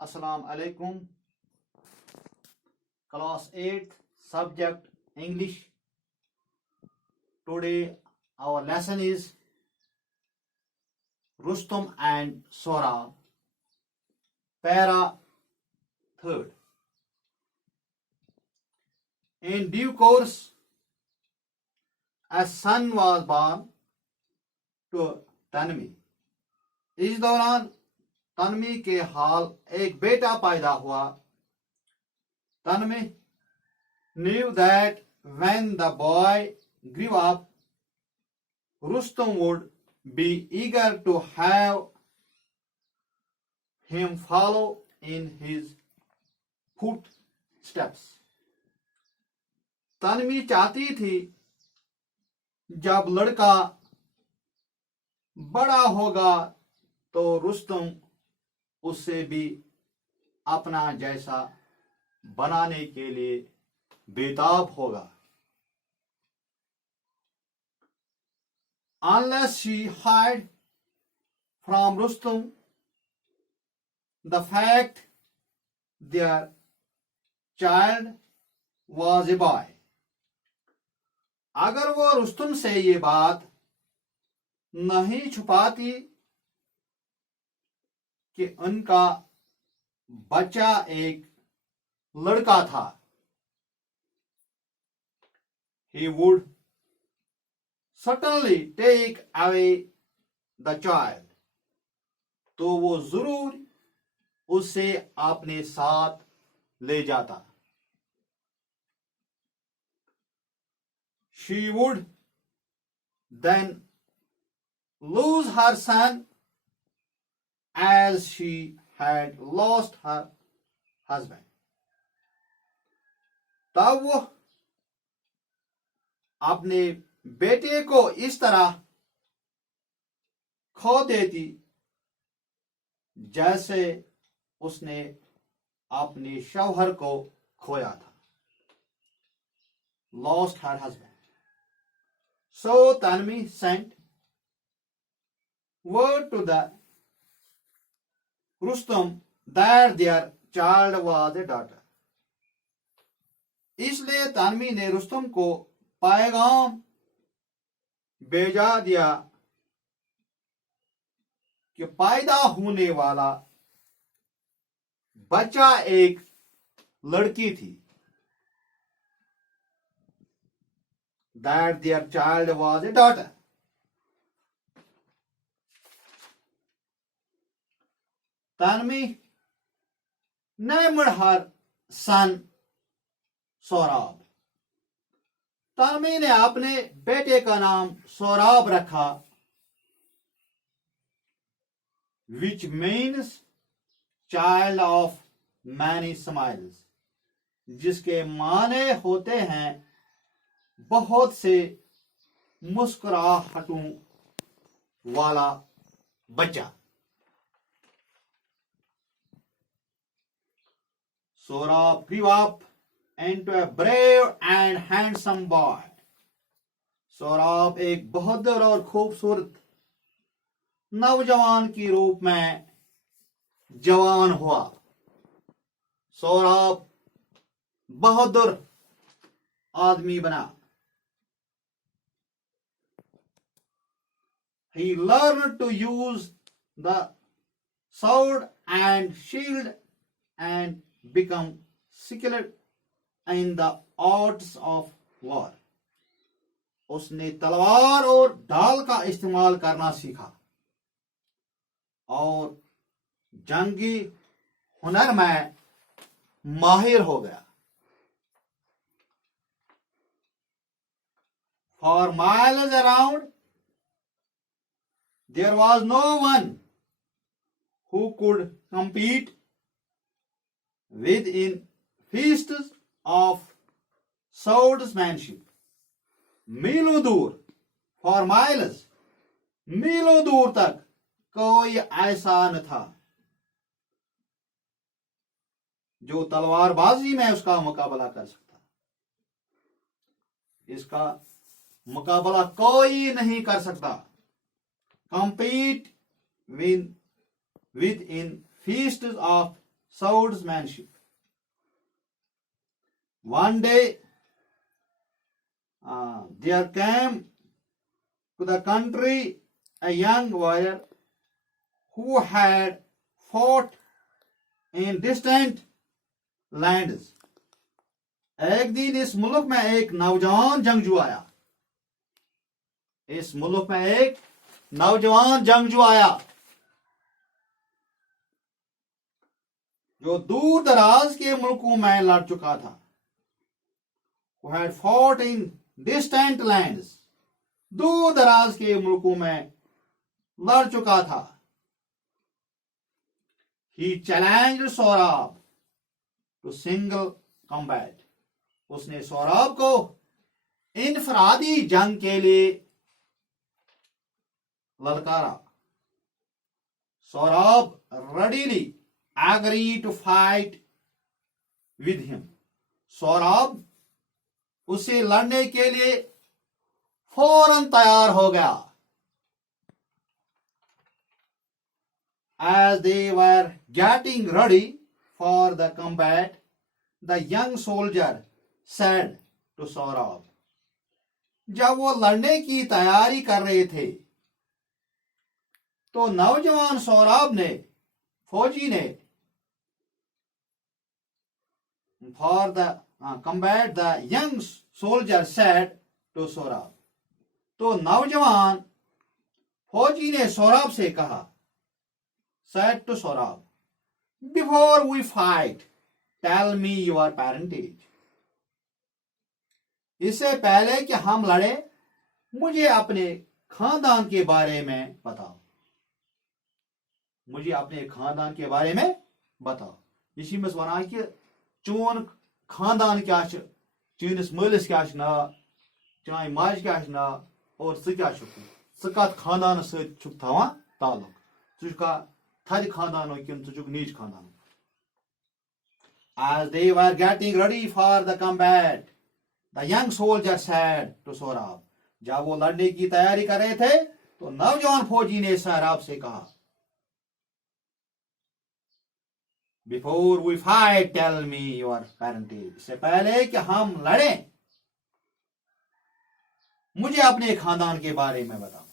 Assalamu alaikum. Class 8th subject English. Today our lesson is Rustum and Sora. Para 3rd. In due course, a son was born to Tanvi. इस दौरान तन्वी के हाल एक बेटा पैदा हुआ. Tanvi knew that when the boy grew up, Rustum would be eager to have him follow in his footsteps. Tanvi चाहती थी जब लड़का बड़ा होगा तो रुस्तम उससे भी अपना जैसा बनाने के लिए बेताब होगा. Unless she hid from Rustum the fact their child was a boy. अगर वो रुस्तम से ये बात नहीं छुपाती कि उनका बच्चा एक लड़का था, he would certainly take away the child. तो वो जरूर उसे अपने साथ ले जाता. She would then lose her son as she had lost her husband. तब वो अपने बेटे को इस तरह खो देती जैसे उसने अपने शौहर को खोया था. Lost her husband. So Tanvi sent word to the Rustum that their child was a daughter. इसलिए तानवी ने रुस्तम को पैगाम भेजा दिया कि पैदा होने वाला बच्चा एक लड़की थी. That their child was a daughter. Tanvi named her son Saurabh. Tanvi ने अपने बेटे का नाम सौराब रखा, which means child of many smiles, जिसके माने होते हैं बहुत से मुस्कुराहटों वाला बच्चा. Sora grew up into a brave and handsome boy. Saurabh एक बहादुर और खूबसूरत नौजवान के रूप में जवान हुआ. सौराब बहादुर आदमी बना. He learned to use the sword and shield and become skilled in the arts of war. उसने तलवार और ढाल का इस्तेमाल करना सीखा और जंगी हुनर में माहिर हो गया. For miles around, there was no one who could compete with in feats of swordsmanship. मीलों दूर, for miles, मीलों दूर तक कोई ऐसा न था जो तलवारबाजी में उसका मुकाबला कर सकता. इसका मुकाबला कोई नहीं कर सकता. compete with in feasts of swordsmanship. One day, there came to the country a young warrior who had fought in distant lands. एक दिन इस मुल्क में एक नौजवान जंगजू आया. इस मुल्क में एक नौजवान जंगजू आया जो दूर दराज के मुल्कों में लड़ चुका था. Who had fought in distant lands. दूर दराज के मुल्कों में लड़ चुका था. He challenged Saurabh to single combat. उसने सौराब को इनफरादी जंग के लिए ललकारा. Saurabh readily agreed to fight with him. Saurabh उसे लड़ने के लिए फौरन तैयार हो गया. As they were getting ready for the combat, the young soldier said to Saurabh. जब वो लड़ने की तैयारी कर रहे थे तो नौजवान सौराब ने, फौजी ने, for the combat, the young soldier said to Saurabh. तो नौजवान फौजी ने सौराब से कहा, said to Saurabh, before we fight, tell me your parentage. इससे पहले कि हम लड़े, मुझे अपने खानदान के बारे में बताओ. मुझे अपने खानदान के बारे में बताओ. इसी में वनान कि चोन खानदान क्या छ, चीनिस मलिस क्या नाव, चाहे माज क्या नाव, और स क्या स कत खानदान सत थवान ताल्लुक. ज़ुका थद खानदानो किन ज़ुक नीच खानदानो. As they were getting ready for the combat, the young soldier said to Saurabh. जब वो लड़ने की तैयारी कर रहे थे तो नौजवान फौजी ने सौराब से कहा, Before we fight, tell me your parentage. इससे पहले कि हम लड़ें, मुझे अपने खानदान के बारे में बताओ.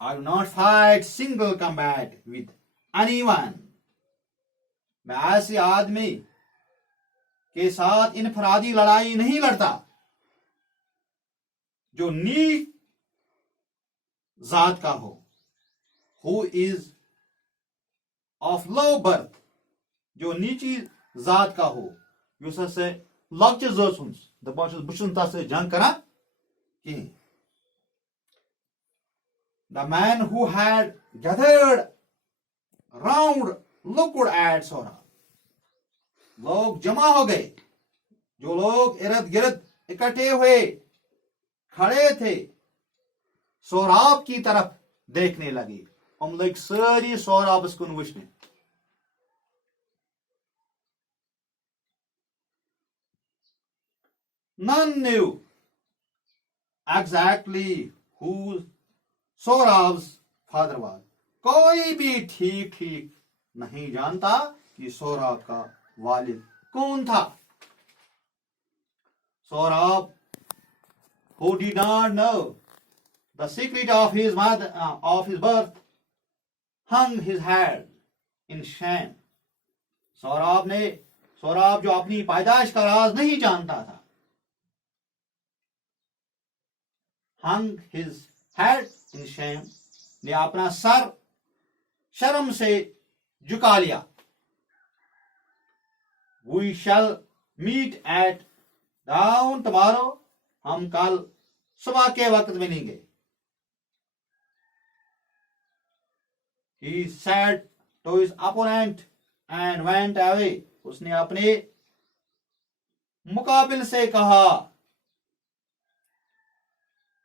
I do not fight single combat with anyone. मैं ऐसे आदमी के साथ इनफरादी लड़ाई नहीं लड़ता जो नीच जात का हो. Who is of low birth. जो नीची जात का हो, युस हसे लक्ष्य जस हुंस दपान छुस बुछुन तस जंग करा कहीं. The man who had gathered round looked at Saurabh. लोग जमा हो गए, जो लोग इर्द गिर्द इकट्ठे हुए खड़े थे सौराब की तरफ देखने लगे. हम लोग सारी सौराबस कुन वुचने. None knew exactly who Sohrab's father was. कोई भी ठीक ठीक नहीं जानता कि सौराब का वालिद कौन था. Saurabh, who did not know the secret of his mother, of his birth, hung his head in shame. Saurabh जो अपनी पैदाइश का राज नहीं जानता था, hung his head in shame, ने अपना सर शर्म से झुका लिया. We shall meet at dawn tomorrow. हम कल सुबह के वक्त मिलेंगे. He said to his opponent and went away. उसने अपने मुकाबिल से कहा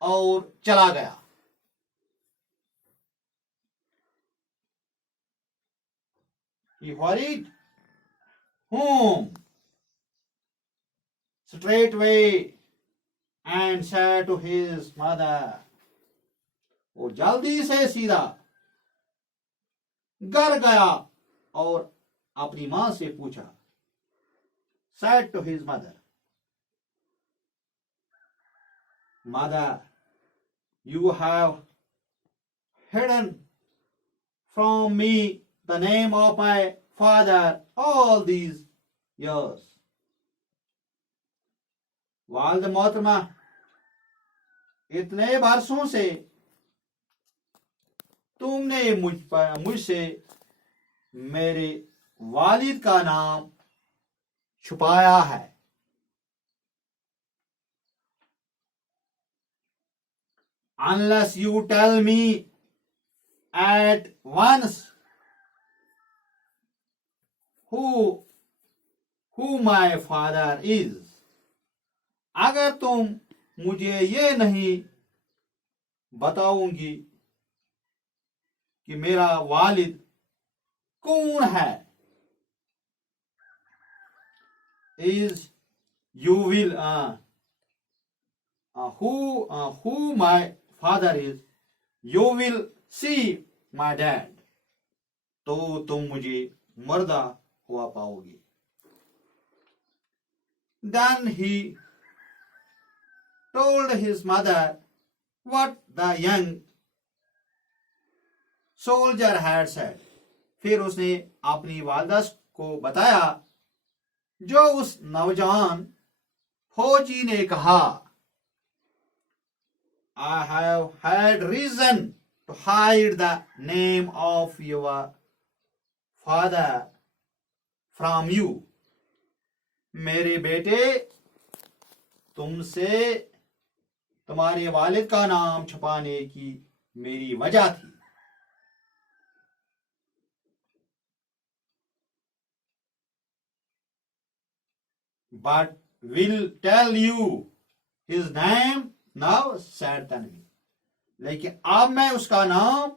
और चला गया. He hurried home straightway and said to his mother. वो जल्दी से सीधा घर गया और अपनी मां से पूछा, said to his mother, Mother, you have hidden from me the name of my father all these years. वालिद मोहतरमा, इतने बरसों से तुमने मुझसे मेरे वालिद का नाम छुपाया है. Unless you tell me at once who my father is, अगर तुम मुझे ये नहीं बताओगी कि मेरा वालिद कौन है, is you will who my father is, you will see my dad, तो तुम मुझे मर्दा हुआ पाओगे. Then he told his mother what the young soldier had said. फिर उसने अपनी वालिदा को बताया जो उस नौजवान फौजी ने कहा, I have had reason to hide the name of your father from you. मेरे बेटे, तुमसे तुम्हारे वालिद का नाम छुपाने की मेरी वजह थी. But will tell you his name now, said Tanvi. लेकिन अब मैं उसका नाम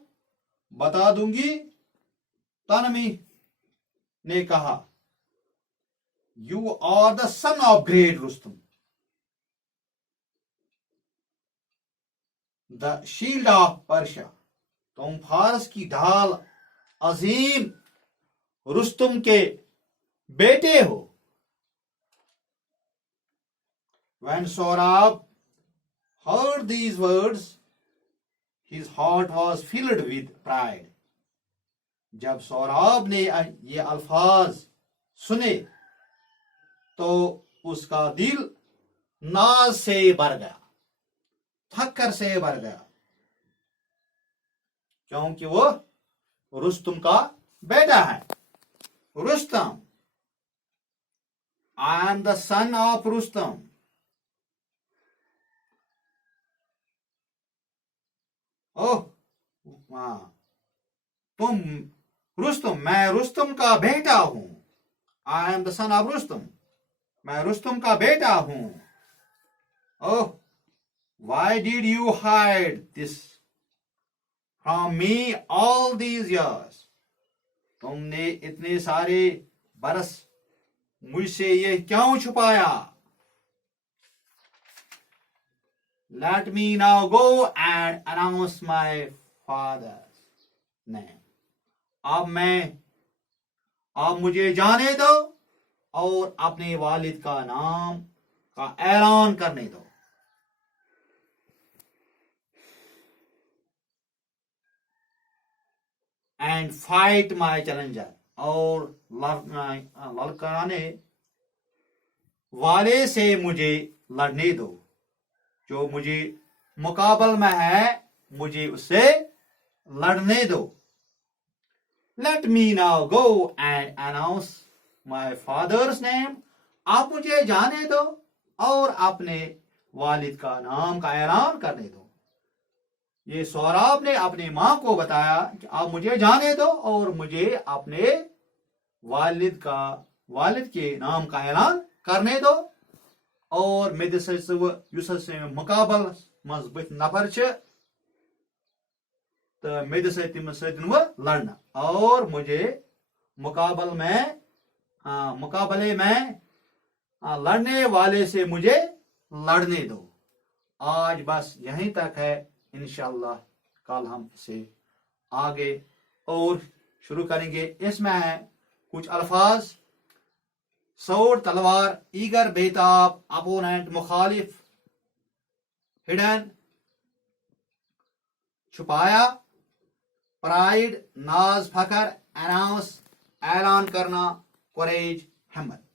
बता दूंगी. तनवी ने कहा, You are the son of great Rustum, the shield of Persia. तुम फारस की ढाल अजीम रुस्तुम के बेटे हो. When Saurabh heard these words, his heart was filled with pride. जब सौराब ने ये अल्फाज सुने तो उसका दिल नाज से भर गया, फख्र से भर गया, क्योंकि वो रुस्तुम का बेटा है. Rustam, I am the son of Rustam. ओह, तुम रुस्तम, मैं रुस्तम का बेटा हूं. I am the son of Rustam, मैं रुस्तम का बेटा हूं. Oh, why did you hide this from me all these years. तुमने इतने सारे बरस मुझसे ये क्यों छुपाया. Let me now go and announce my father's name. अब मुझे जाने दो और अपने वालिद का नाम का ऐलान करने दो. And fight my challenger, और ललकाने वाले से मुझे लड़ने दो. जो मुझे मुकाबल में है, मुझे उससे लड़ने दो. Let me now go and announce my father's name. आप मुझे जाने दो और अपने वालिद का नाम का ऐलान करने दो. ये सौराब ने अपनी मां को बताया कि आप मुझे जाने दो और मुझे अपने वालिद के नाम का ऐलान करने दो. और मेरे से मुकाबल मज बथ नफर तो मेरे से लड़ना, और मुझे मुकाबले में लड़ने वाले से मुझे लड़ने दो. आज बस यहीं तक है. इंशाअल्लाह कल हम इसे आगे और शुरू करेंगे. इसमें है कुछ अल्फाज सऊड तलवार, ईगर बेताब, अपोनेंट मुखालिफ, हिडन छुपाया, प्राइड नाज फकर, अनाउंस ऐलान करना, करेज हिम्मत।